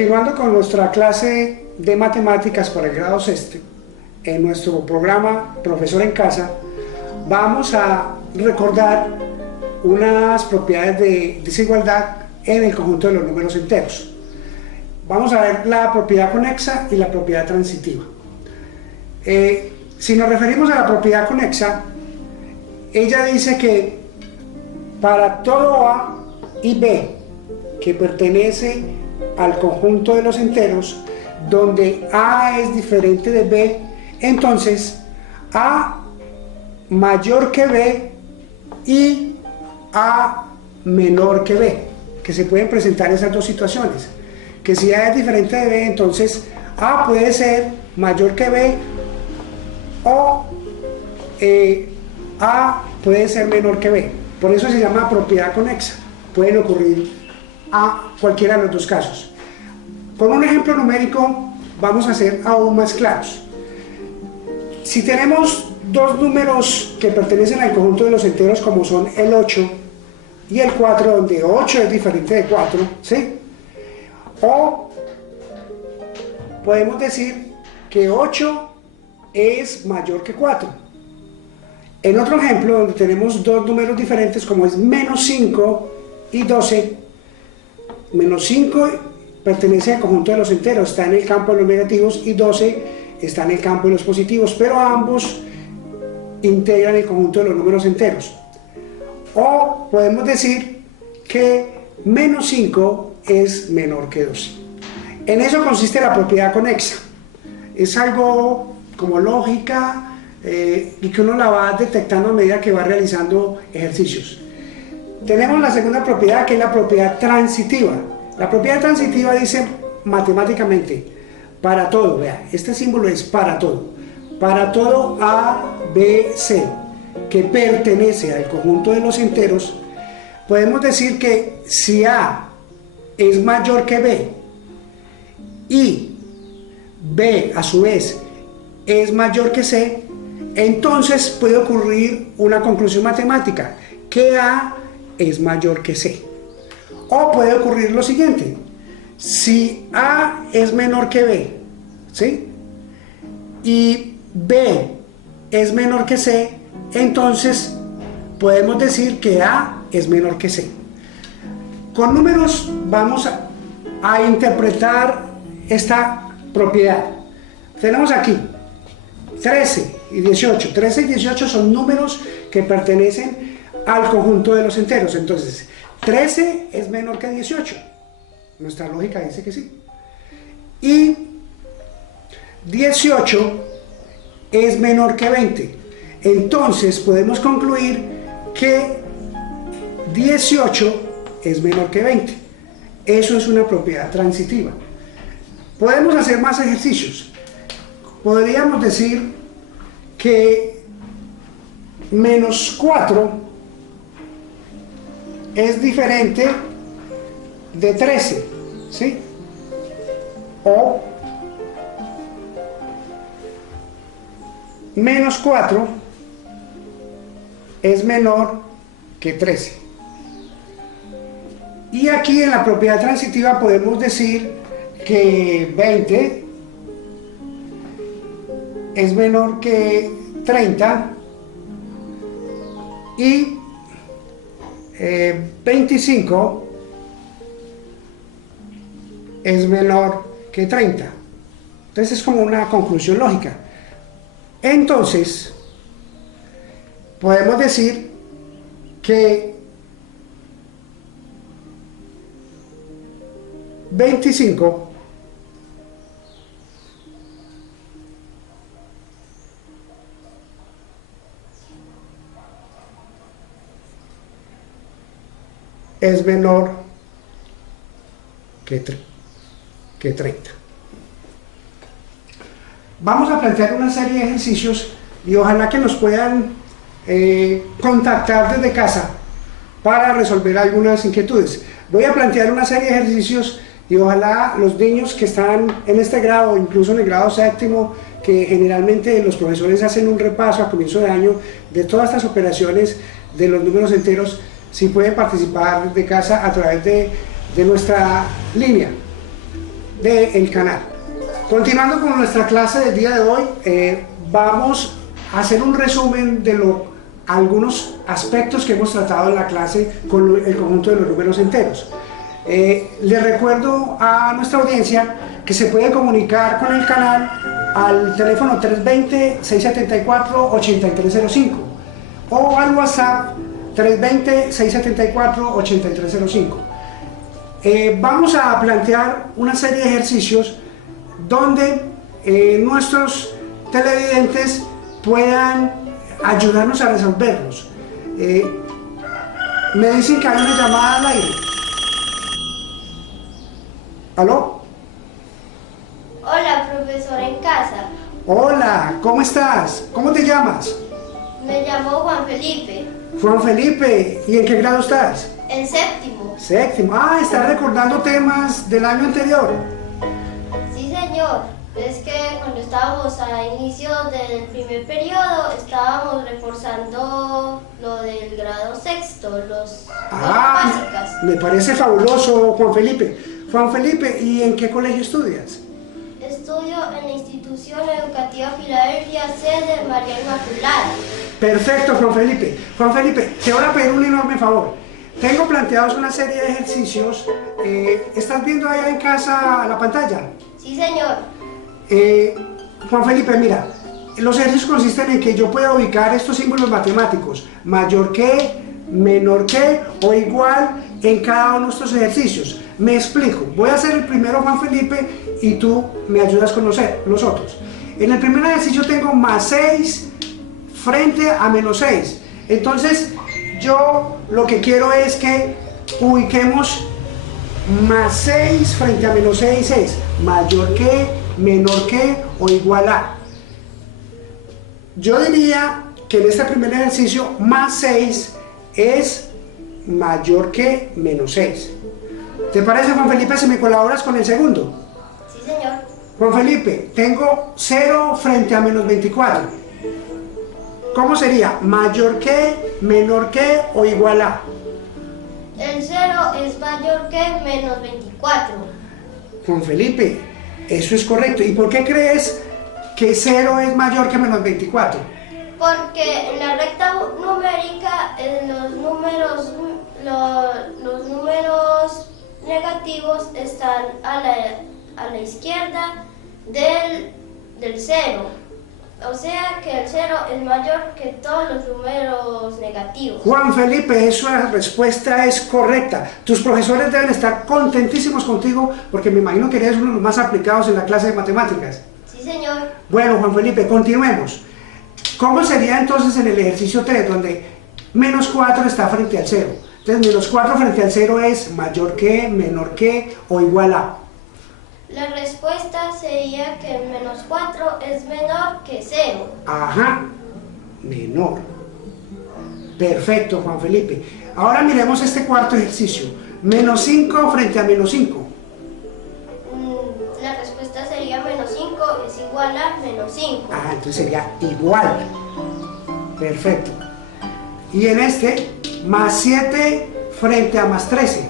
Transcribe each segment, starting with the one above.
Continuando con nuestra clase de matemáticas para el grado sexto, en nuestro programa Profesor en Casa, vamos a recordar unas propiedades de desigualdad en el conjunto de los números enteros. Vamos a ver la propiedad conexa y la propiedad transitiva. Si nos referimos a la propiedad conexa, ella dice que para todo A y B que pertenece al conjunto de los enteros, donde A es diferente de B, entonces A mayor que B y A menor que B, que se pueden presentar esas dos situaciones, que si A es diferente de B, entonces A puede ser mayor que B o A puede ser menor que B. Por eso se llama propiedad conexa. Pueden ocurrir a cualquiera de los dos casos. Con un ejemplo numérico vamos a ser aún más claros. Si tenemos dos números que pertenecen al conjunto de los enteros, como son el 8 y el 4, donde 8 es diferente de 4, ¿sí? O podemos decir que 8 es mayor que 4. En otro ejemplo, donde tenemos dos números diferentes, como es menos 5 y 12, menos 5 pertenece al conjunto de los enteros, está en el campo de los negativos, y 12 está en el campo de los positivos, pero ambos integran el conjunto de los números enteros. O podemos decir que menos 5 es menor que 12. En eso consiste la propiedad conexa. Es algo como lógica y que uno la va detectando a medida que va realizando ejercicios. Tenemos la segunda propiedad, que es la propiedad transitiva. La propiedad transitiva dice matemáticamente, para todo, vea, este símbolo es para todo A, B, C, que pertenece al conjunto de los enteros, podemos decir que si A es mayor que B y B a su vez es mayor que C, entonces puede ocurrir una conclusión matemática, que A es mayor que C. O puede ocurrir lo siguiente: si A es menor que B, ¿sí?, y B es menor que C, entonces podemos decir que A es menor que C. Con números vamos a interpretar esta propiedad. Tenemos aquí 13 y 18. 13 y 18 son números que pertenecen al conjunto de los enteros. Entonces, 13 es menor que 18. Nuestra lógica dice que sí. Y 18 es menor que 20. Entonces, podemos concluir que 18 es menor que 20. Eso es una propiedad transitiva. Podemos hacer más ejercicios. Podríamos decir que menos 4 es diferente de 13, ¿sí? O menos 4 es menor que 13. Y aquí en la propiedad transitiva podemos decir que 20 es menor que 30 y 25 es menor que 30. Entonces es como una conclusión lógica. Entonces podemos decir que 25 es menor que 30. Vamos a plantear una serie de ejercicios y ojalá que nos puedan contactar desde casa para resolver algunas inquietudes. Voy a plantear una serie de ejercicios y ojalá los niños que están en este grado, incluso en el grado séptimo, que generalmente los profesores hacen un repaso a comienzo de año de todas estas operaciones de los números enteros, si pueden participar desde casa a través de nuestra línea. del canal. Continuando con nuestra clase del día de hoy, vamos a hacer un resumen de algunos aspectos que hemos tratado en la clase con el conjunto de los números enteros. Les recuerdo a nuestra audiencia que se puede comunicar con el canal al teléfono 320-674-8305 o al WhatsApp 320-674-8305. Vamos a plantear una serie de ejercicios donde nuestros televidentes puedan ayudarnos a resolverlos. Me dicen que hay una llamada al aire. ¿Aló? Hola, profesor en casa. Hola, ¿cómo estás? ¿Cómo te llamas? Me llamo Juan Felipe. Juan Felipe, ¿y en qué grado estás? En séptimo. Séptimo. Ah, ¿estás recordando temas del año anterior? Sí, señor. Es que cuando estábamos a inicio del primer periodo, estábamos reforzando lo del grado sexto, las básicas. Me parece fabuloso, Juan Felipe. Juan Felipe, ¿y en qué colegio estudias? Estudio en la institución educativa Filadelfia, sede María Inmaculada. Perfecto, Juan Felipe. Juan Felipe, te voy a pedir un enorme favor. Tengo planteados una serie de ejercicios. ¿Estás viendo allá en casa la pantalla? Sí, señor. Juan Felipe, mira, los ejercicios consisten en que yo pueda ubicar estos símbolos matemáticos, mayor que, menor que o igual en cada uno de estos ejercicios. Me explico. Voy a hacer el primero, Juan Felipe, y tú me ayudas con los otros. En el primer ejercicio tengo más 6 frente a menos 6. Entonces, yo lo que quiero es que ubiquemos más 6 frente a menos 6 es mayor que, menor que o igual a. Yo diría que en este primer ejercicio más 6 es mayor que menos 6. ¿Te parece, Juan Felipe, si me colaboras con el segundo? Sí, señor. Juan Felipe, tengo 0 frente a menos 24. ¿Cómo sería? ¿Mayor que, menor que o igual a? El 0 es mayor que menos 24. Juan Felipe, eso es correcto. ¿Y por qué crees que 0 es mayor que menos 24? Porque en la recta numérica los números negativos están a la izquierda del 0. O sea que el 0 es mayor que todos los números negativos. Juan Felipe, esa respuesta es correcta. Tus profesores deben estar contentísimos contigo porque me imagino que eres uno de los más aplicados en la clase de matemáticas. Sí, señor. Bueno, Juan Felipe, continuemos. ¿Cómo sería entonces en el ejercicio 3, donde menos 4 está frente al 0? Entonces, menos 4 frente al 0 es mayor que, menor que o igual a. La respuesta sería que menos 4 es menor que 0. Ajá, menor. Perfecto, Juan Felipe. Ahora miremos este cuarto ejercicio. Menos 5 frente a menos 5. La respuesta sería menos 5 es igual a menos 5. Ah, entonces sería igual. Perfecto. Y en este, más 7 frente a más 13.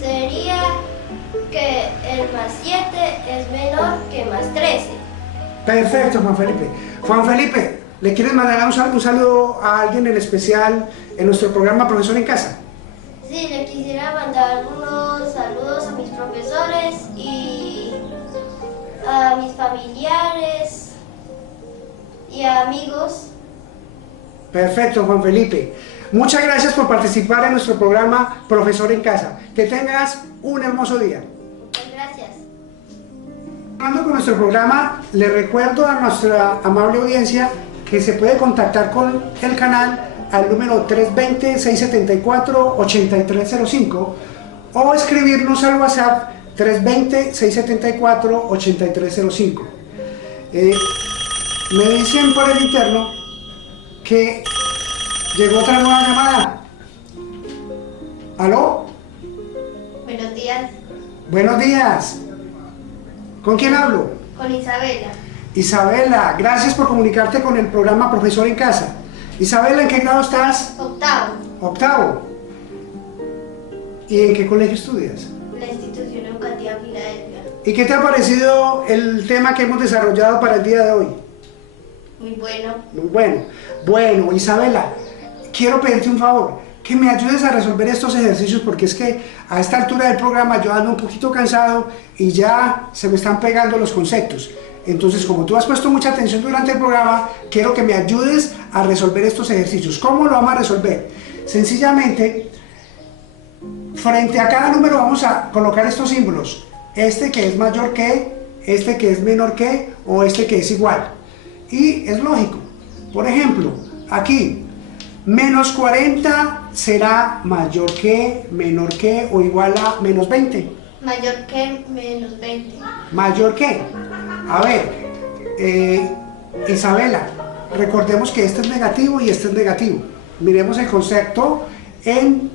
Sería que el más 7 es menor que más 13. Perfecto, Juan Felipe. Juan Felipe, ¿le quieres mandar un saludo a alguien en especial en nuestro programa Profesor en Casa? Sí, le quisiera mandar unos saludos a mis profesores y a mis familiares y a amigos. Perfecto, Juan Felipe. Muchas gracias por participar en nuestro programa Profesor en Casa. Que tengas un hermoso día. Gracias. Continuando con nuestro programa, le recuerdo a nuestra amable audiencia que se puede contactar con el canal al número 320-674-8305 o escribirnos al WhatsApp 320-674-8305. Me dicen por el interno que llegó otra nueva llamada. ¿Aló? Buenos días. Buenos días. ¿Con quién hablo? Con Isabela. Isabela, gracias por comunicarte con el programa Profesor en Casa. Isabela, ¿en qué grado estás? Octavo. Octavo. ¿Y en qué colegio estudias? La institución educativa ¿Y qué te ha parecido el tema que hemos desarrollado para el día de hoy? Muy bueno. Muy bueno. Bueno, Isabela, quiero pedirte un favor, que me ayudes a resolver estos ejercicios porque es que a esta altura del programa yo ando un poquito cansado y ya se me están pegando los conceptos. Entonces, como tú has puesto mucha atención durante el programa, quiero que me ayudes a resolver estos ejercicios. ¿Cómo lo vamos a resolver? Sencillamente, frente a cada número vamos a colocar estos símbolos. Este que es mayor que, este que es menor que, o este que es igual. Y es lógico. Por ejemplo, aquí, menos 40 será mayor que, menor que o igual a menos 20. Mayor que menos 20. Mayor que. A ver, Isabela, recordemos que este es negativo y este es negativo. Miremos el concepto en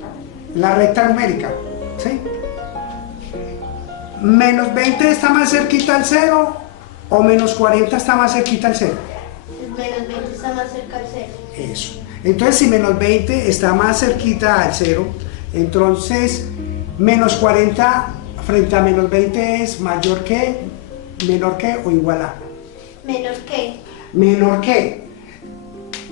la recta numérica. ¿Sí? ¿Menos 20 está más cerquita al 0 o menos 40 está más cerquita al 0? Menos 20 está más cerca al 0. Eso. Entonces, si menos 20 está más cerquita al 0, entonces menos 40 frente a menos 20 es mayor que, menor que o igual a. Menor que. Menor que.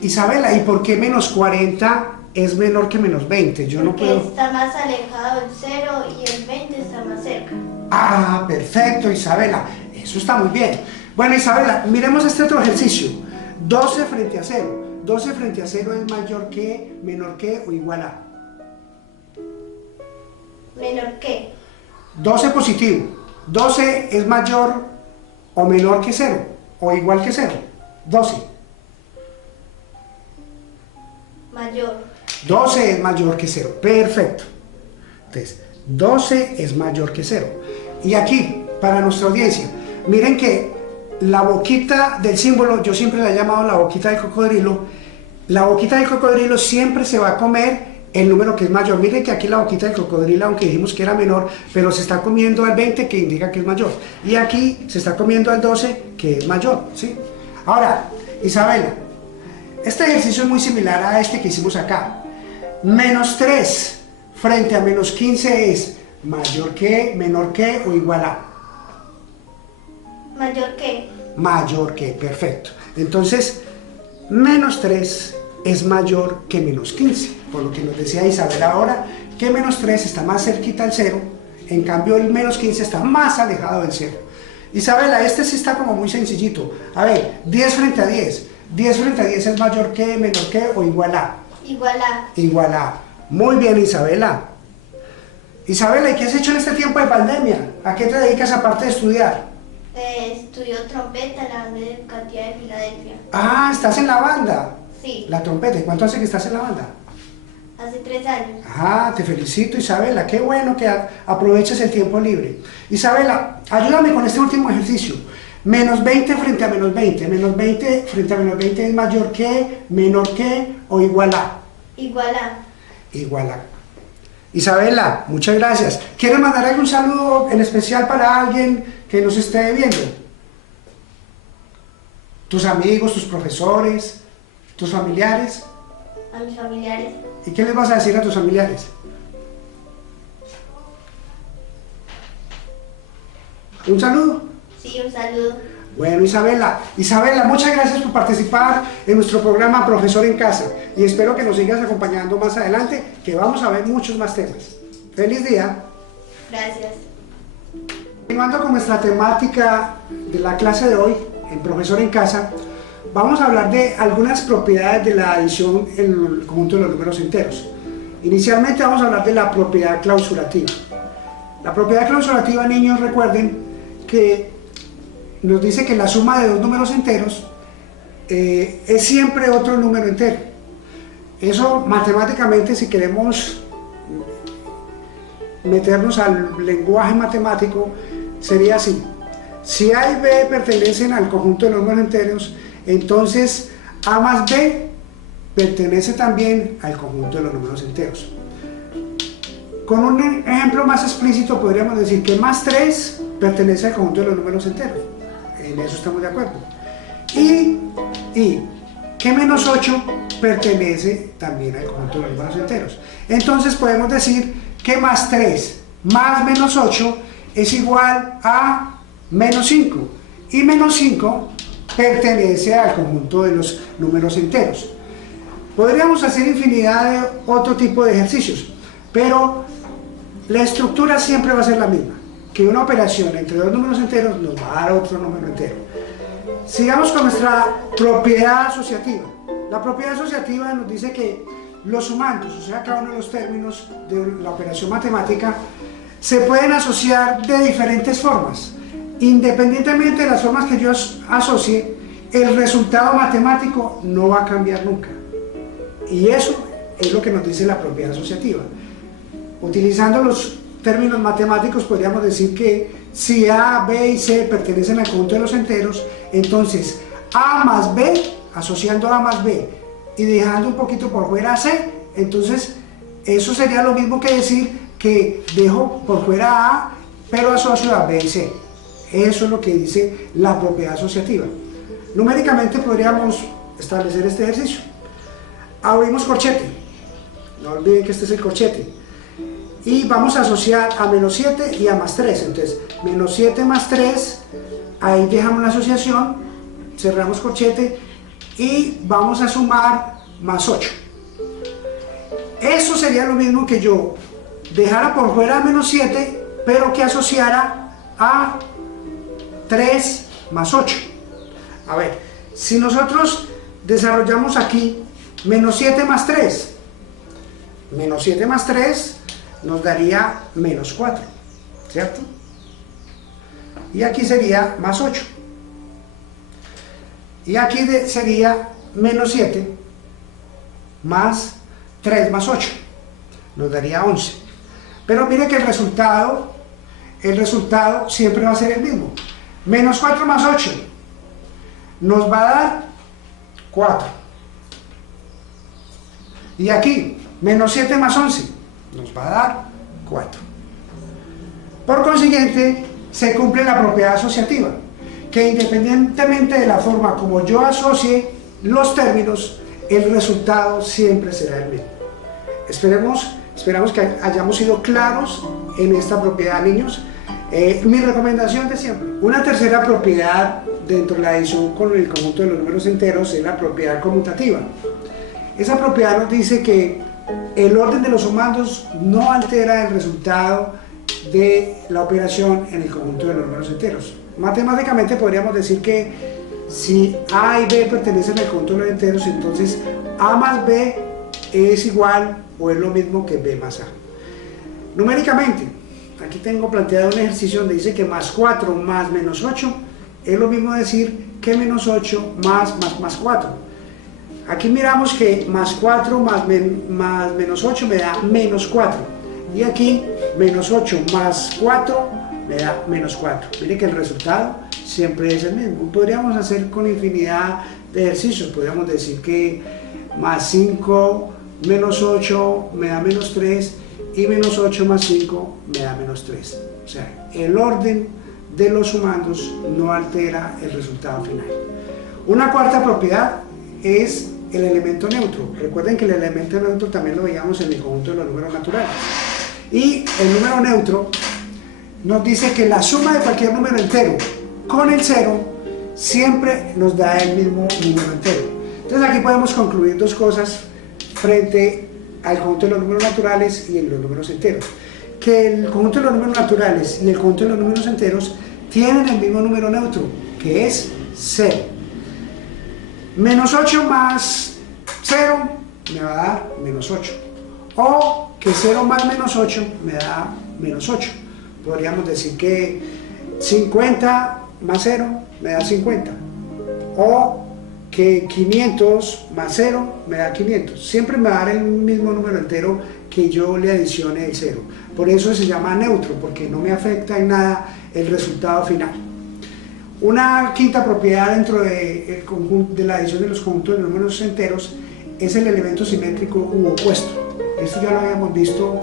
Isabela, ¿y por qué menos 40 es menor que menos 20? Yo no Porque puedo... está más alejado del 0 y el 20 está más cerca. Ah, perfecto, Isabela. Eso está muy bien. Bueno, Isabela, miremos este otro ejercicio. 12 frente a 0. 12 frente a 0 es mayor que, menor que o igual a. Menor que. 12 positivo. 12 es mayor o menor que 0 o igual que 0. 12. Mayor. 12 es mayor que 0. Perfecto. Entonces, 12 es mayor que 0. Y aquí, para nuestra audiencia, miren que la boquita del símbolo, yo siempre la he llamado la boquita del cocodrilo. La boquita del cocodrilo siempre se va a comer el número que es mayor. Miren que aquí la boquita del cocodrilo, aunque dijimos que era menor, pero se está comiendo al 20, que indica que es mayor. Y aquí se está comiendo al 12, que es mayor, ¿sí? Ahora, Isabela, este ejercicio es muy similar a este que hicimos acá. Menos 3 frente a menos 15 es mayor que, menor que o igual a. Mayor que. Mayor que, perfecto. Entonces, menos 3 es mayor que menos 15, por lo que nos decía Isabel ahora, que menos 3 está más cerquita al 0, en cambio el menos 15 está más alejado del 0. Isabela, este sí está como muy sencillito. A ver, 10 frente a 10. 10 frente a 10 es mayor que, menor que o igual a. Igual a. Igual a. Muy bien, Isabela. Isabela, ¿y qué has hecho en este tiempo de pandemia? ¿A qué te dedicas aparte de estudiar? Estudió trompeta en la banda educativa de Filadelfia. Ah, estás en la banda. Sí. La trompeta. ¿Y cuánto hace que estás en la banda? Hace 3 años. Ah, te felicito, Isabela. Qué bueno que aproveches el tiempo libre. Isabela, ayúdame con este último ejercicio. Menos 20 frente a menos 20. Menos 20 frente a menos 20 es mayor que, menor que o igual a. Igual a. Igual a. Isabela, muchas gracias. ¿Quieres mandar algún saludo en especial para alguien que nos esté viendo? ¿Tus amigos, tus profesores, tus familiares? A mis familiares. ¿Y qué les vas a decir a tus familiares? ¿Un saludo? Sí, un saludo. Bueno, Isabela, muchas gracias por participar en nuestro programa Profesor en Casa y espero que nos sigas acompañando más adelante, que vamos a ver muchos más temas. ¡Feliz día! Gracias. Continuando con nuestra temática de la clase de hoy, en Profesor en Casa, vamos a hablar de algunas propiedades de la adición en el conjunto de los números enteros. Inicialmente vamos a hablar de la propiedad clausurativa. La propiedad clausurativa, niños, recuerden que nos dice que la suma de dos números enteros es siempre otro número entero. Eso matemáticamente, si queremos meternos al lenguaje matemático, sería así. Si A y B pertenecen al conjunto de los números enteros, entonces A más B pertenece también al conjunto de los números enteros. Con un ejemplo más explícito podríamos decir que más 3 pertenece al conjunto de los números enteros. En eso estamos de acuerdo. Y que menos 8 pertenece también al conjunto de los números enteros. Entonces podemos decir que más 3 más menos 8 es igual a menos 5 y menos 5 pertenece al conjunto de los números enteros. Podríamos hacer infinidad de otro tipo de ejercicios, pero la estructura siempre va a ser la misma, que una operación entre dos números enteros nos va a dar otro número entero. Sigamos con nuestra propiedad asociativa. La propiedad asociativa nos dice que los sumandos, o sea, cada uno de los términos de la operación matemática, se pueden asociar de diferentes formas. Independientemente de las formas que yo asocie, el resultado matemático no va a cambiar nunca. Y eso es lo que nos dice la propiedad asociativa. Utilizando los términos matemáticos podríamos decir que si A, B y C pertenecen al conjunto de los enteros, entonces A más B, asociando A más B y dejando un poquito por fuera a C, entonces eso sería lo mismo que decir que dejo por fuera A, pero asocio a B y C. Eso es lo que dice la propiedad asociativa. Numéricamente podríamos establecer este ejercicio. Abrimos corchete, no olviden que este es el corchete, y vamos a asociar a menos 7 y a más 3. Entonces, menos 7 más 3, ahí dejamos la asociación, cerramos corchete y vamos a sumar más 8. Eso sería lo mismo que yo dejara por fuera a menos 7, pero que asociara a 3 más 8. A ver, si nosotros desarrollamos aquí menos 7 más 3, menos 7 más 3 nos daría menos 4, ¿cierto? Y aquí sería más 8. Y aquí sería menos 7 más 3 más 8, nos daría 11. Pero mire que el resultado siempre va a ser el mismo. Menos 4 más 8 nos va a dar 4. Y aquí, menos 7 más 11 nos va a dar 4. Por consiguiente, se cumple la propiedad asociativa, que independientemente de la forma como yo asocie los términos, el resultado siempre será el mismo. Esperamos que hayamos sido claros en esta propiedad, niños. Mi recomendación de siempre. Una tercera propiedad dentro de la adición con el conjunto de los números enteros es la propiedad conmutativa. Esa propiedad nos dice que el orden de los sumandos no altera el resultado de la operación en el conjunto de los números enteros. Matemáticamente podríamos decir que si A y B pertenecen al conjunto de los enteros, entonces A más B es igual o es lo mismo que B más A. Numéricamente, aquí tengo planteado un ejercicio donde dice que más 4 más menos 8 es lo mismo decir que menos 8 más 4. Aquí miramos que más 4 más menos 8 me da menos 4. Y aquí menos 8 más 4 me da menos 4. Mire que el resultado siempre es el mismo. Podríamos hacer con infinidad de ejercicios. Podríamos decir que más 5 menos 8 me da menos 3 y menos 8 más 5 me da menos 3. O sea, el orden de los sumandos no altera el resultado final. Una cuarta propiedad es el elemento neutro. Recuerden que el elemento neutro también lo veíamos en el conjunto de los números naturales. Y el número neutro nos dice que la suma de cualquier número entero con el 0 siempre nos da el mismo número entero. Entonces aquí podemos concluir dos cosas frente al conjunto de los números naturales y los números enteros. Que el conjunto de los números naturales y el conjunto de los números enteros tienen el mismo número neutro, que es 0. Menos 8 más 0 me va a dar menos 8. O que 0 más menos 8 me da menos 8. Podríamos decir que 50 más 0 me da 50. O que 500 más 0 me da 500. Siempre me va a dar el mismo número entero que yo le adicione el 0. Por eso se llama neutro, porque no me afecta en nada el resultado final. Una quinta propiedad dentro de la adición de los conjuntos de números enteros es el elemento simétrico u opuesto. Esto ya lo habíamos visto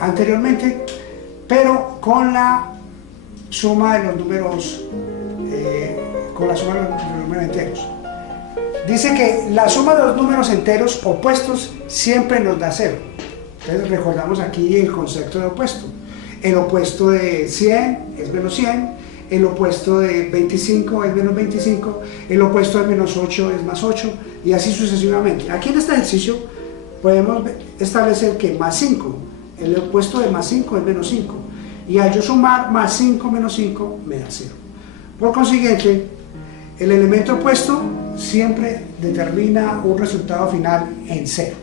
anteriormente, pero con la suma de los números enteros. Dice que la suma de los números enteros opuestos siempre nos da 0. Entonces recordamos aquí el concepto de opuesto. el opuesto de 100 es menos 100, el opuesto de 25 es menos 25, el opuesto de menos 8 es más 8, y así sucesivamente. Aquí en este ejercicio podemos establecer que más 5, el opuesto de más 5 es menos 5, y al yo sumar más 5 menos 5 me da 0. Por consiguiente, el elemento opuesto siempre determina un resultado final en 0.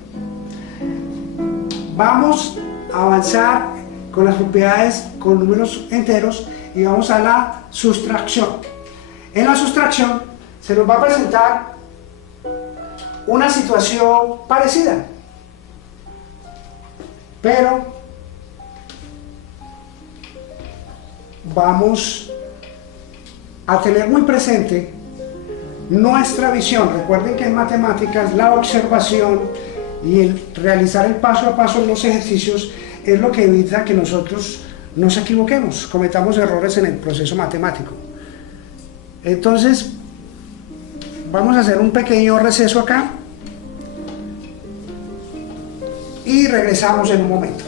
Vamos a avanzar con las propiedades con números enteros y vamos a la sustracción. En la sustracción se nos va a presentar una situación parecida, pero vamos a tener muy presente nuestra visión. Recuerden que en matemáticas la observación y el realizar el paso a paso en los ejercicios es lo que evita que nosotros nos equivoquemos, cometamos errores en el proceso matemático. Entonces, vamos a hacer un pequeño receso acá y regresamos en un momento.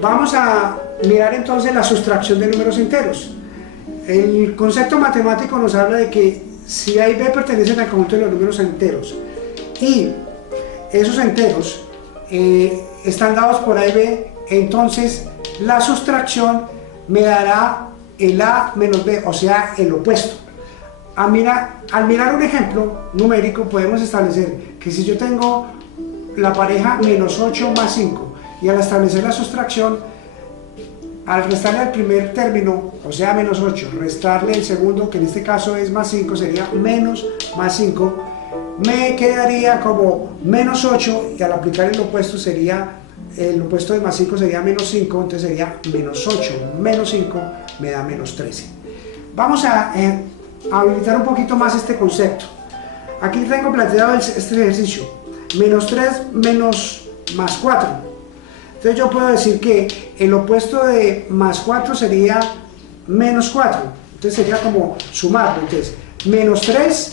Vamos a mirar entonces la sustracción de números enteros. El concepto matemático nos habla de que si A y B pertenecen al conjunto de los números enteros y esos enteros están dados por A y B, entonces la sustracción me dará el A menos B, o sea, el opuesto. Al mirar un ejemplo numérico podemos establecer que si yo tengo la pareja menos 8 más 5 y al establecer la sustracción al restarle al primer término, o sea menos 8, restarle el segundo, que en este caso es más 5, sería menos más 5, me quedaría como menos 8, y al aplicar el opuesto sería, el opuesto de más 5 sería menos 5, entonces sería menos 8, menos 5 me da menos 13. Vamos a habilitar un poquito más este concepto. Aquí tengo planteado este ejercicio, menos 3 menos más 4. Entonces yo puedo decir que el opuesto de más 4 sería menos 4. Entonces sería como sumarlo. Entonces, menos 3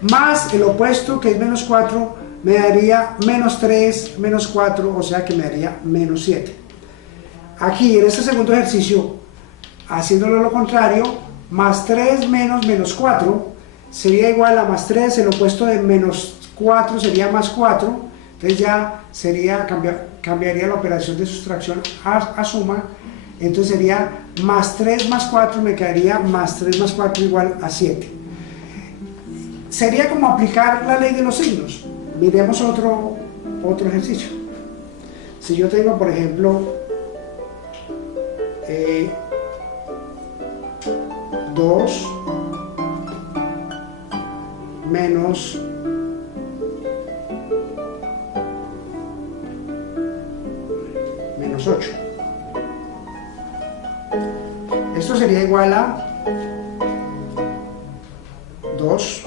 más el opuesto que es menos 4 me daría menos 3, menos 4, o sea que me daría menos 7. Aquí en este segundo ejercicio, haciéndolo lo contrario, más 3 menos menos 4 sería igual a más 3, el opuesto de menos 4 sería más 4. Entonces ya sería, cambiaría la operación de sustracción a suma, entonces sería más 3 más 4, me quedaría más 3 más 4 igual a 7. Sería como aplicar la ley de los signos. Miremos otro ejercicio. Si yo tengo, por ejemplo, 2 menos menos 8. Esto sería igual a 2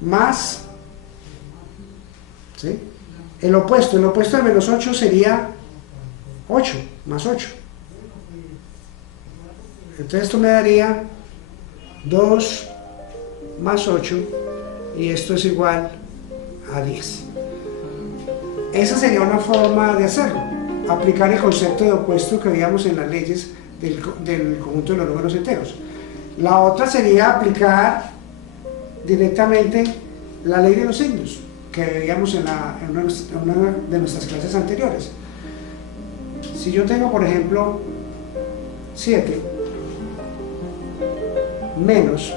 más, ¿sí? El opuesto de menos 8 sería 8, más 8. Entonces esto me daría 2 más 8 y esto es igual a 10. Esa sería una forma de hacerlo, aplicar el concepto de opuesto que veíamos en las leyes del conjunto de los números enteros. La otra sería aplicar directamente la ley de los signos que veíamos en una de nuestras clases anteriores. Si yo tengo, por ejemplo, 7 menos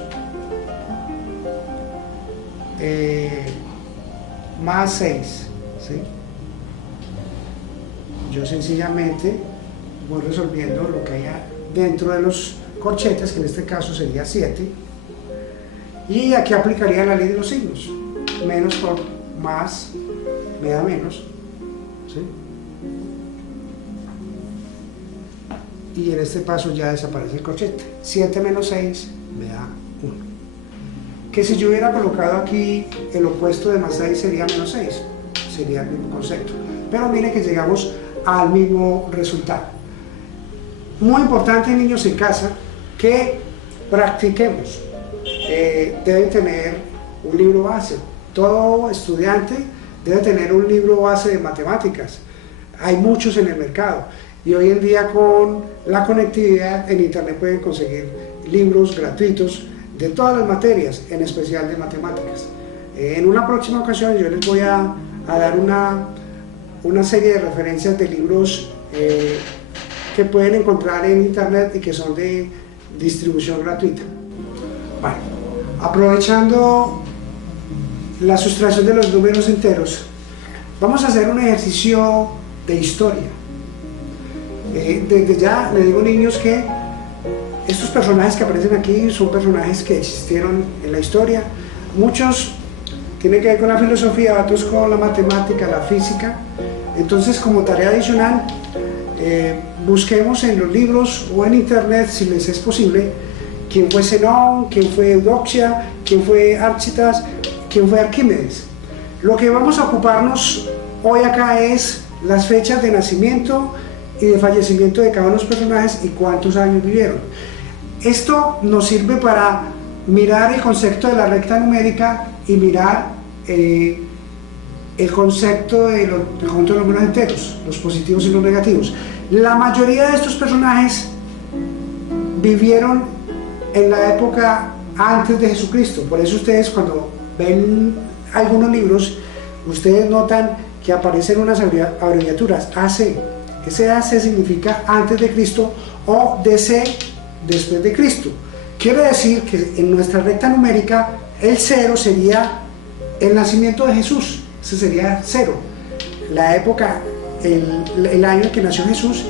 más 6, ¿sí? Yo sencillamente voy resolviendo lo que haya dentro de los corchetes, que en este caso sería 7, y aquí aplicaría la ley de los signos. Menos por más me da menos, ¿sí? Y en este paso ya desaparece el corchete. 7 menos 6 me da 1. Que si yo hubiera colocado aquí el opuesto de más 6 sería menos 6, sería el mismo concepto. Pero miren que llegamos al mismo resultado. Muy importante, niños en casa, que practiquemos. Deben tener un libro base. Todo estudiante debe tener un libro base de matemáticas. Hay muchos en el mercado y hoy en día con la conectividad en internet pueden conseguir libros gratuitos de todas las materias, en especial de matemáticas. En una próxima ocasión yo les voy a dar una serie de referencias de libros que pueden encontrar en internet y que son de distribución gratuita. Bueno, aprovechando la sustracción de los números enteros, vamos a hacer un ejercicio de historia. Desde ya le digo, niños, que estos personajes que aparecen aquí son personajes que existieron en la historia. Muchos tienen que ver con la filosofía, otros con la matemática, la física. Entonces, como tarea adicional, busquemos en los libros o en internet, si les es posible, quién fue Zenón, quién fue Eudoxia, quién fue Architas, quién fue Arquímedes. Lo que vamos a ocuparnos hoy acá es las fechas de nacimiento y de fallecimiento de cada uno de los personajes y cuántos años vivieron. Esto nos sirve para mirar el concepto de la recta numérica y mirar el concepto del conjunto de los números enteros, los positivos y los negativos. La mayoría de estos personajes vivieron en la época antes de Jesucristo. Por eso ustedes, cuando ven algunos libros, ustedes notan que aparecen unas abreviaturas AC. Ese AC significa antes de Cristo o DC después de Cristo. Quiere decir que en nuestra recta numérica el 0 sería el nacimiento de Jesús. Ese sería 0, la época el año en que nació Jesús,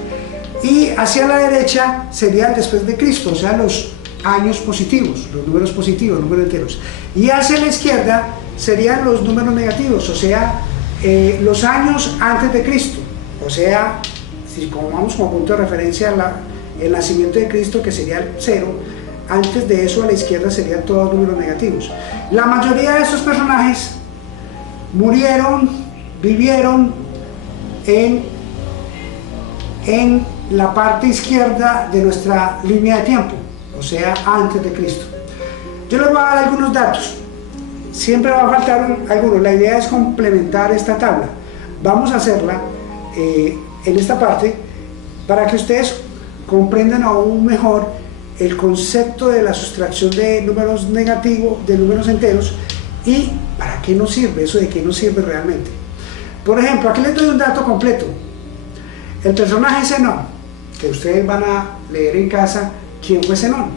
y hacia la derecha sería el después de Cristo, o sea, los años positivos, los números positivos, números enteros. Y hacia la izquierda serían los números negativos, o sea, los años antes de Cristo. O sea, si tomamos como punto de referencia el nacimiento de Cristo, que sería el 0, antes de eso a la izquierda serían todos números negativos. La mayoría de estos personajes murieron, vivieron en la parte izquierda de nuestra línea de tiempo, o sea, antes de Cristo. Yo les voy a dar algunos datos, siempre va a faltar algunos, la idea es complementar esta tabla. Vamos a hacerla en esta parte para que ustedes comprendan aún mejor el concepto de la sustracción de números negativos, de números enteros, y para qué nos sirve, eso de qué nos sirve realmente. Por ejemplo, aquí les doy un dato completo. El personaje Zenón, que ustedes van a leer en casa quién fue Zenón.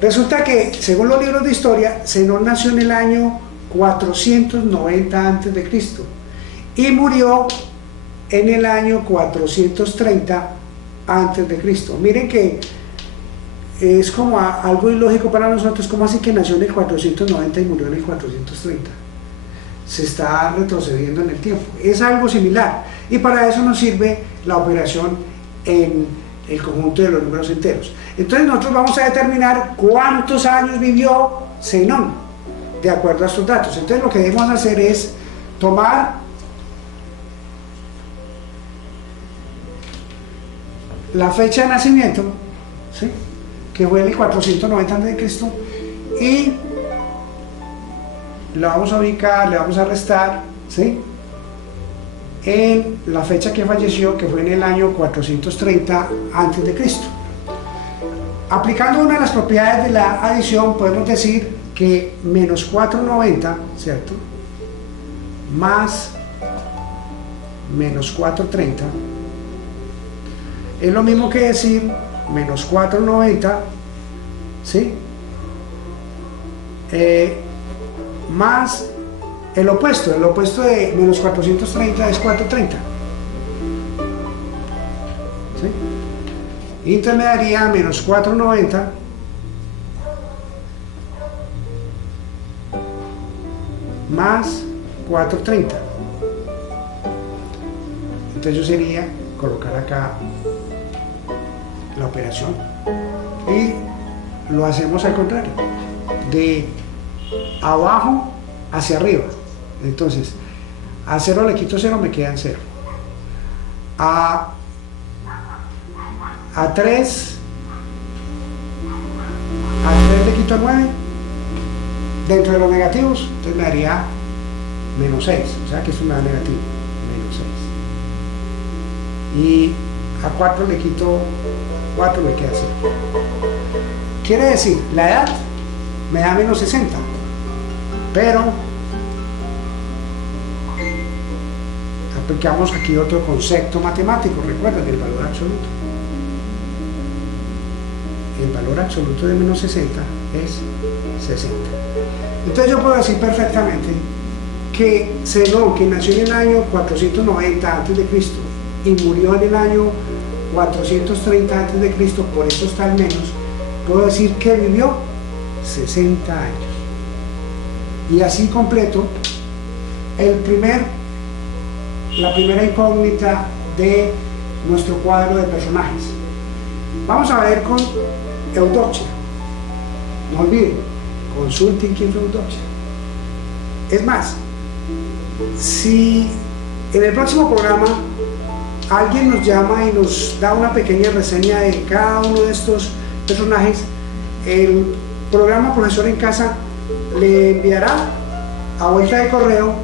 Resulta que, según los libros de historia, Zenón nació en el año 490 a.C. y murió en el año 430 a.C. Miren que es como algo ilógico para nosotros, como así que nació en el 490 y murió en el 430. Se está retrocediendo en el tiempo. Es algo similar, y para eso nos sirve la operación en el conjunto de los números enteros. Entonces nosotros vamos a determinar cuántos años vivió Zenón de acuerdo a estos datos. Entonces lo que debemos hacer es tomar la fecha de nacimiento, ¿sí?, que fue el 490 a.C., y la vamos a ubicar, le vamos a restar, ¿sí?, en la fecha que falleció, que fue en el año 430 a.C. Aplicando una de las propiedades de la adición, podemos decir que menos 490, ¿cierto?, más menos 430 es lo mismo que decir menos 490, ¿sí?, más el opuesto de menos 430 es 430, ¿sí? Y entonces me daría menos 490 más 430. Entonces yo sería colocar acá la operación y lo hacemos al contrario, de abajo hacia arriba. Entonces a 0 le quito 0, me quedan 0. A 3 le quito 9 dentro de los negativos, entonces me daría menos 6, o sea que esto me da negativo, menos 6. Y a 4 le quito 4, me queda 0. Quiere decir, la edad me da menos 60, pero aplicamos aquí otro concepto matemático. Recuerden, el valor absoluto. El valor absoluto de menos 60 es 60. Entonces yo puedo decir perfectamente que Zenón, que nació en el año 490 a.C. y murió en el año 430 a.C., por eso está al menos, puedo decir que vivió 60 años. Y así completo la primera incógnita de nuestro cuadro de personajes. Vamos a ver con Eudoxia. No olviden, consulten quién fue Eudoxia. Es más, si en el próximo programa alguien nos llama y nos da una pequeña reseña de cada uno de estos personajes, el programa Profesor en Casa le enviará a vuelta de correo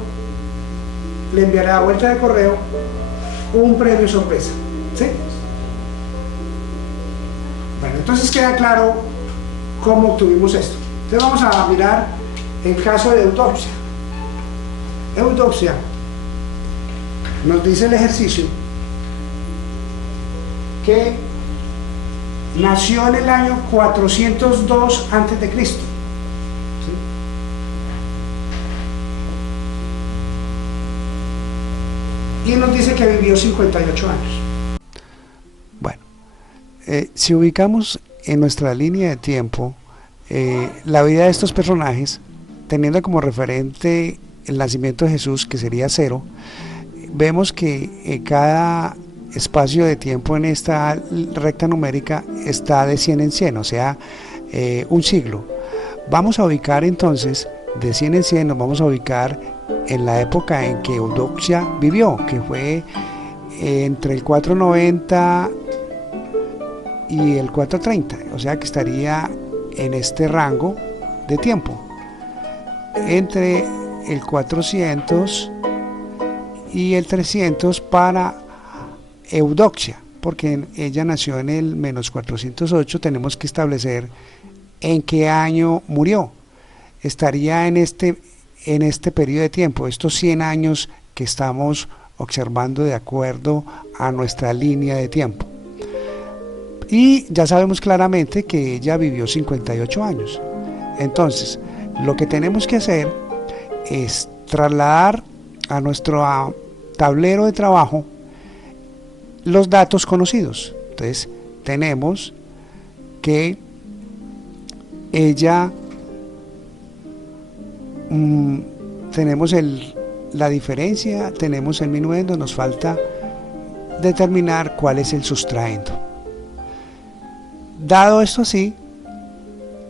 un premio sorpresa, ¿sí? Bueno, entonces queda claro cómo obtuvimos esto. Entonces vamos a mirar el caso de Eudoxia. Eudoxia nos dice el ejercicio que nació en el año 402 a.C. ¿sí? y nos dice que vivió 58 años. Bueno, si ubicamos en nuestra línea de tiempo la vida de estos personajes, teniendo como referente el nacimiento de Jesús, que sería 0, vemos que cada espacio de tiempo en esta recta numérica está de 100 en 100, o sea, un siglo. Vamos a ubicar entonces, de 100 en 100 nos vamos a ubicar en la época en que Eudoxia vivió, que fue entre el 490 y el 430, o sea que estaría en este rango de tiempo, entre el 400 y el 300 para Eudoxia, porque ella nació en el menos 408, tenemos que establecer en qué año murió. Estaría en este periodo de tiempo, estos 100 años que estamos observando de acuerdo a nuestra línea de tiempo. Y ya sabemos claramente que ella vivió 58 años. Entonces, lo que tenemos que hacer es trasladar a nuestro tablero de trabajo los datos conocidos. Entonces, tenemos que ella tenemos la diferencia, tenemos el minuendo, nos falta determinar cuál es el sustraendo. Dado esto así,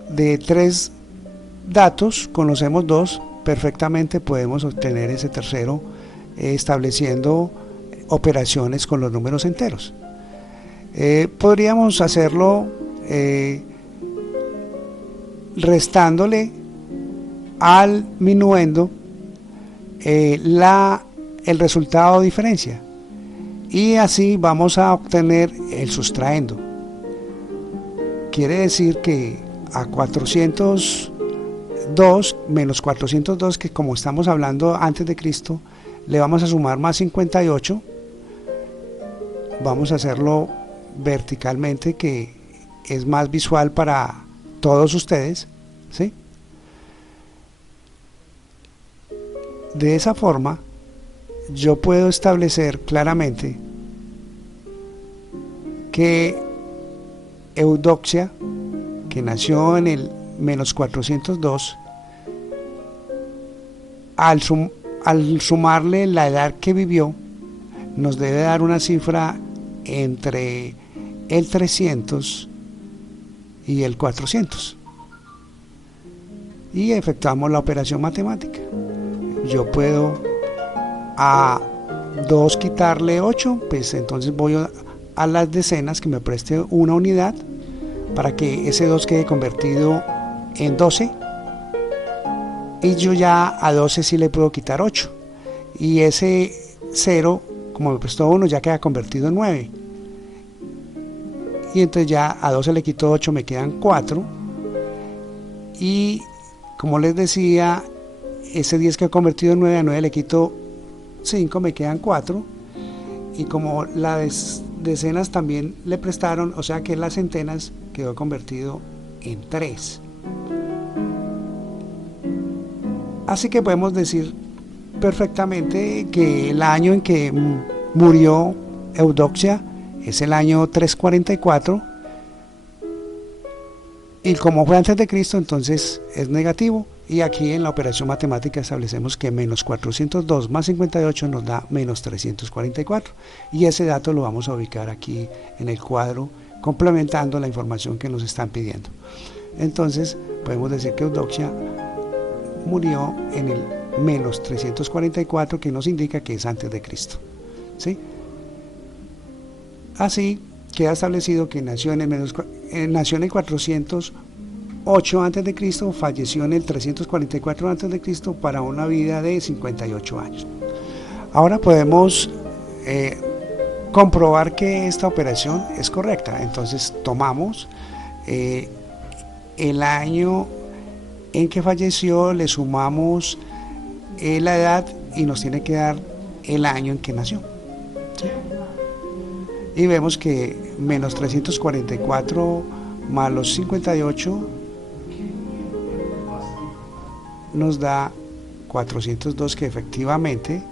de 3 datos, conocemos 2, perfectamente podemos obtener ese tercero estableciendo operaciones con los números enteros. Podríamos hacerlo restándole al minuendo el resultado de diferencia, y así vamos a obtener el sustraendo. Quiere decir que a 402 menos 402, que como estamos hablando antes de Cristo, le vamos a sumar más 58. Vamos a hacerlo verticalmente, que es más visual para todos ustedes, ¿sí? De esa forma yo puedo establecer claramente que Eudoxia, que nació en el menos 402, al sumarle la edad que vivió, nos debe dar una cifra entre el 300 y el 400, y efectuamos la operación matemática. Yo puedo a 2 quitarle 8, pues entonces voy a las decenas, que me preste una unidad para que ese 2 quede convertido en 12, y yo ya a 12 sí le puedo quitar 8, y ese 0, como me prestó 1, ya queda convertido en 9, y entonces ya a 12 le quito 8, me quedan 4, y como les decía, ese 10 que ha convertido en 9, a 9 le quito 5, me quedan 4, y como las decenas también le prestaron, o sea que las centenas, quedó convertido en 3. Así que podemos decir perfectamente que el año en que murió Eudoxia es el año 344, y como fue antes de Cristo, entonces es negativo, y aquí en la operación matemática establecemos que menos 402 más 58 nos da menos 344, y ese dato lo vamos a ubicar aquí en el cuadro, complementando la información que nos están pidiendo. Entonces podemos decir que Eudoxia murió en el menos 344, que nos indica que es antes de Cristo, ¿sí? Así queda establecido que nació en el 408 antes de Cristo, falleció en el 344 antes de Cristo, para una vida de 58 años. Ahora podemos comprobar que esta operación es correcta. Entonces tomamos el año en que falleció, le sumamos la edad, y nos tiene que dar el año en que nació, ¿sí? Y vemos que menos 344 más los 58 nos da 402, que efectivamente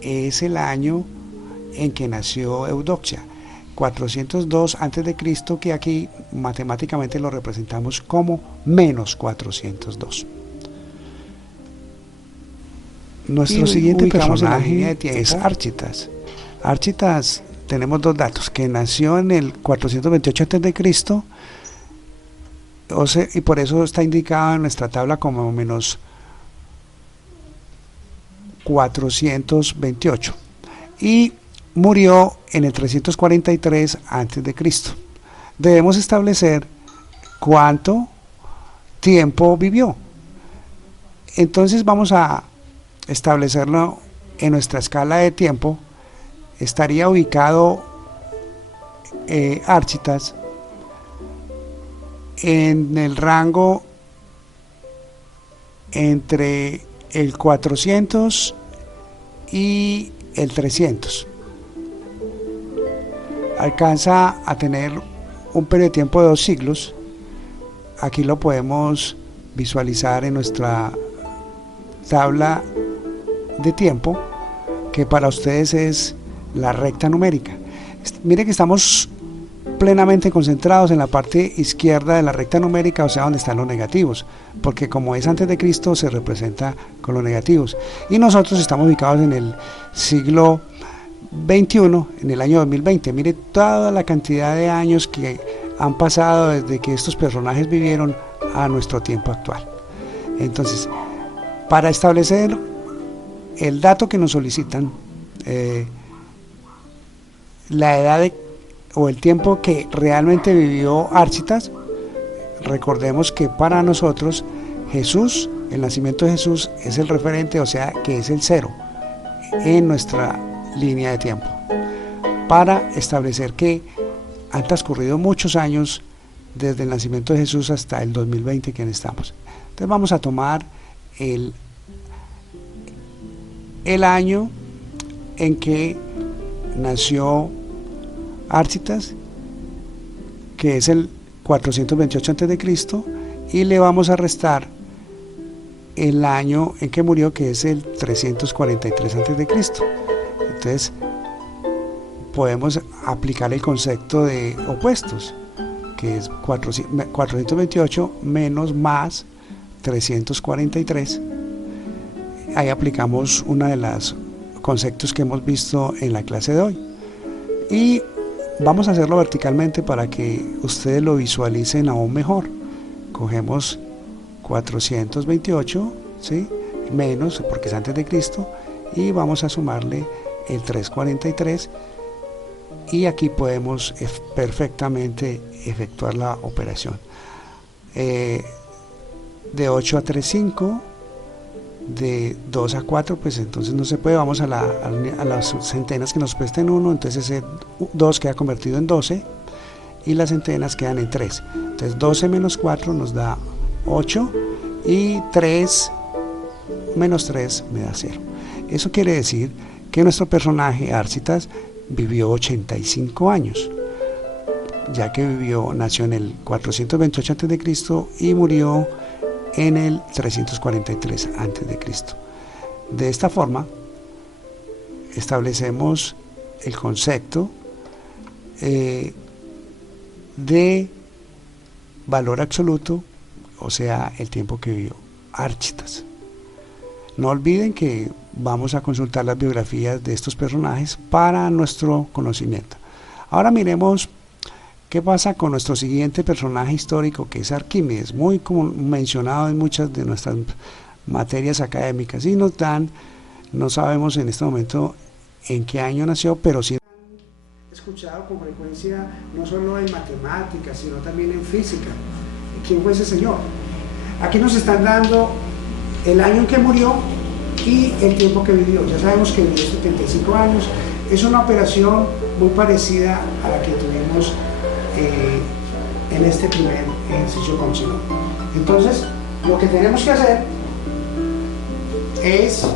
es el año en que nació Eudoxia. 402 antes de Cristo, que aquí matemáticamente lo representamos como menos 402. Nuestro siguiente personaje es Árchitas. Árchitas, tenemos dos datos: que nació en el 428 antes de Cristo, y por eso está indicado en nuestra tabla como menos 428, y murió en el 343 antes de Cristo. Debemos establecer cuánto tiempo vivió. Entonces vamos a establecerlo en nuestra escala de tiempo. Estaría ubicado Árchitas en el rango entre el 400 y el 300. Alcanza a tener un periodo de tiempo de 2 siglos. Aquí lo podemos visualizar en nuestra tabla de tiempo, que para ustedes es la recta numérica. Mire que estamos plenamente concentrados en la parte izquierda de la recta numérica, o sea, donde están los negativos, porque como es antes de Cristo se representa con los negativos, y nosotros estamos ubicados en el siglo 21, en el año 2020. Mire toda la cantidad de años que han pasado desde que estos personajes vivieron a nuestro tiempo actual. Entonces, para establecer el dato que nos solicitan, la edad o el tiempo que realmente vivió Árchitas, recordemos que para nosotros Jesús, el nacimiento de Jesús es el referente, o sea que es el 0 en nuestra línea de tiempo, para establecer que han transcurrido muchos años desde el nacimiento de Jesús hasta el 2020 que estamos. Entonces vamos a tomar el año en que nació Árchitas, que es el 428 a.C., y le vamos a restar el año en que murió, que es el 343 a.C. Entonces podemos aplicar el concepto de opuestos, que es 428 menos más 343. Ahí aplicamos uno de los conceptos que hemos visto en la clase de hoy, y vamos a hacerlo verticalmente para que ustedes lo visualicen aún mejor. Cogemos 428, ¿sí?, menos, porque es antes de Cristo, y vamos a sumarle el 343, y aquí podemos perfectamente efectuar la operación. De 8 a 3, 5, de 2 a 4, pues entonces no se puede. Vamos a las centenas que nos presten 1, entonces ese 2 queda convertido en 12 y las centenas quedan en 3. Entonces 12 menos 4 nos da 8, y 3 menos 3 me da 0. Eso quiere decir que nuestro personaje Árchitas vivió 85 años, ya que nació en el 428 a.C. y murió en el 343 a.C. De esta forma establecemos el concepto de valor absoluto, o sea, el tiempo que vivió Árchitas. No olviden que vamos a consultar las biografías de estos personajes para nuestro conocimiento. Ahora miremos qué pasa con nuestro siguiente personaje histórico, que es Arquímedes, muy mencionado en muchas de nuestras materias académicas, y no sabemos en este momento en qué año nació, pero sí escuchado con frecuencia, no solo en matemáticas, sino también en física. ¿Quién fue ese señor? Aquí nos están dando el año en que murió y el tiempo que vivió. Ya sabemos que vivió 75 años. Es una operación muy parecida a la que tuvimos en este primer ejercicio con Zenón. Entonces, lo que tenemos que hacer es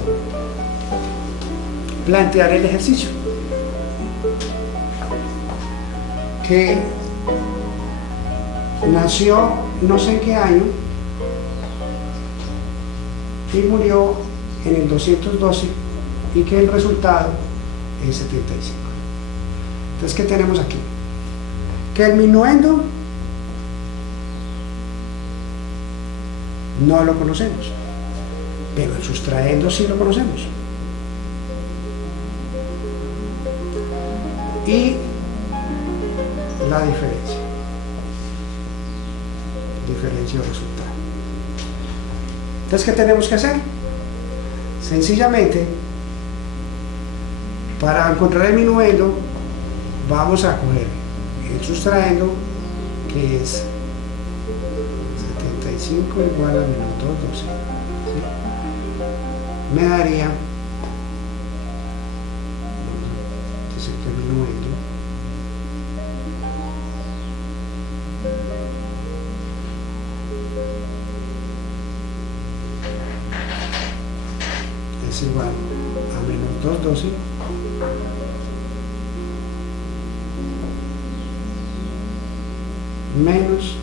plantear el ejercicio, que nació no sé en qué año y murió en el 212, y que el resultado es 75. Entonces, ¿qué tenemos aquí? Que el minuendo no lo conocemos, pero el sustraendo sí lo conocemos. Y la diferencia o resultado. Entonces, ¿qué tenemos que hacer? Sencillamente, para encontrar el minuendo, vamos a coger el sustraendo, que es 75 igual a menos 212, ¿sí? Me daría, dice que el minuendo es igual a menos 212 menos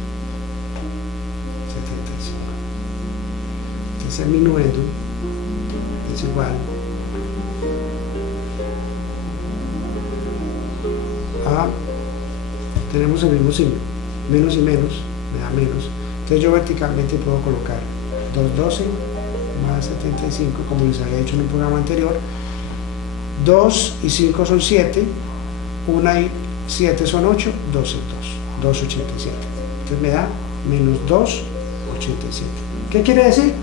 75. Entonces el minuendo es igual a, tenemos el mismo signo, menos y menos me da menos, entonces yo verticalmente puedo colocar 212 más 75, como les había hecho en un programa anterior. 2 y 5 son 7, 1 y 7 son 8, 2 es 2, 2,87. Entonces me da menos 2,87. ¿Qué quiere decir?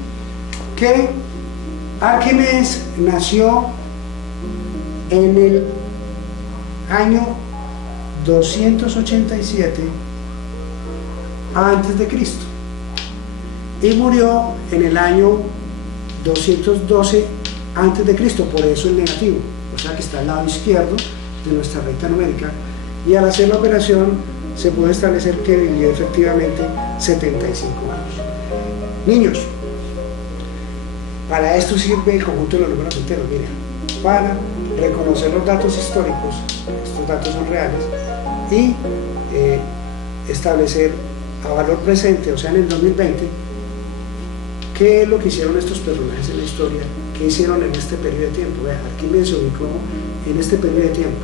Que Arquímedes nació en el año 287 antes de Cristo y murió en el año 212 antes de Cristo, por eso el negativo, o sea que está al lado izquierdo de nuestra recta numérica, y al hacer la operación se puede establecer que vivió efectivamente 75 años. Niños, para esto sirve el conjunto de los números enteros, miren, para reconocer los datos históricos, estos datos son reales, y establecer a valor presente, o sea en el 2020, qué es lo que hicieron estos personajes en la historia, qué hicieron en este periodo de tiempo. Vean, Arquímedes se ubicó en este periodo de tiempo,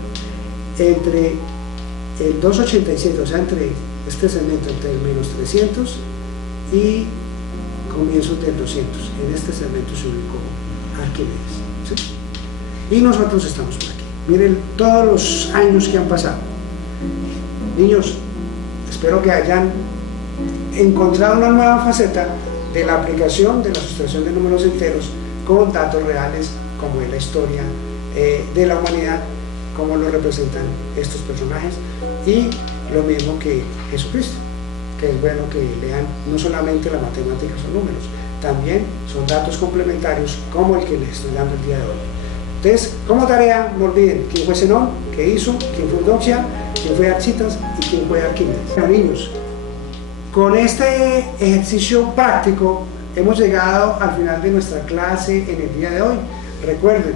entre el 287, o sea, entre este segmento, entre el menos 300 y comienzos del 200, en este segmento se ubicó Arquímedes, ¿sí? Y nosotros estamos por aquí. Miren todos los años que han pasado. Niños, espero que hayan encontrado una nueva faceta de la aplicación de la sustracción de números enteros con datos reales, como es la historia de la humanidad, como lo representan estos personajes, y lo mismo que Jesucristo, que es bueno que lean no solamente las matemáticas o números, también son datos complementarios como el que les estoy dando el día de hoy. Entonces, como tarea, no olviden quién fue Zenón, qué hizo, quién fue Eudoxia, quién fue Architas y quién fue Arquímedes. Bueno, niños, con este ejercicio práctico hemos llegado al final de nuestra clase en el día de hoy. Recuerden,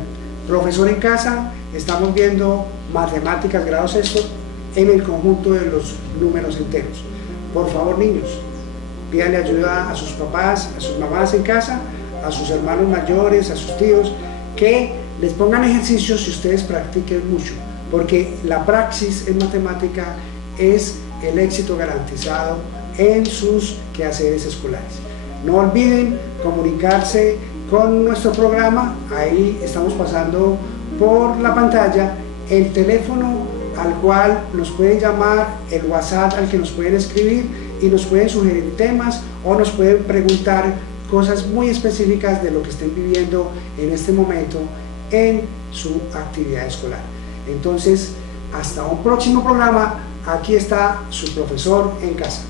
profesor en casa, estamos viendo matemáticas grado sexto en el conjunto de los números enteros. Por favor, niños, pídanle ayuda a sus papás, a sus mamás en casa, a sus hermanos mayores, a sus tíos, que les pongan ejercicios y ustedes practiquen mucho, porque la praxis en matemática es el éxito garantizado en sus quehaceres escolares. No olviden comunicarse con nuestro programa, ahí estamos pasando por la pantalla el teléfono al cual nos pueden llamar, el WhatsApp al que nos pueden escribir y nos pueden sugerir temas o nos pueden preguntar cosas muy específicas de lo que estén viviendo en este momento en su actividad escolar. Entonces, hasta un próximo programa, aquí está su profesor en casa.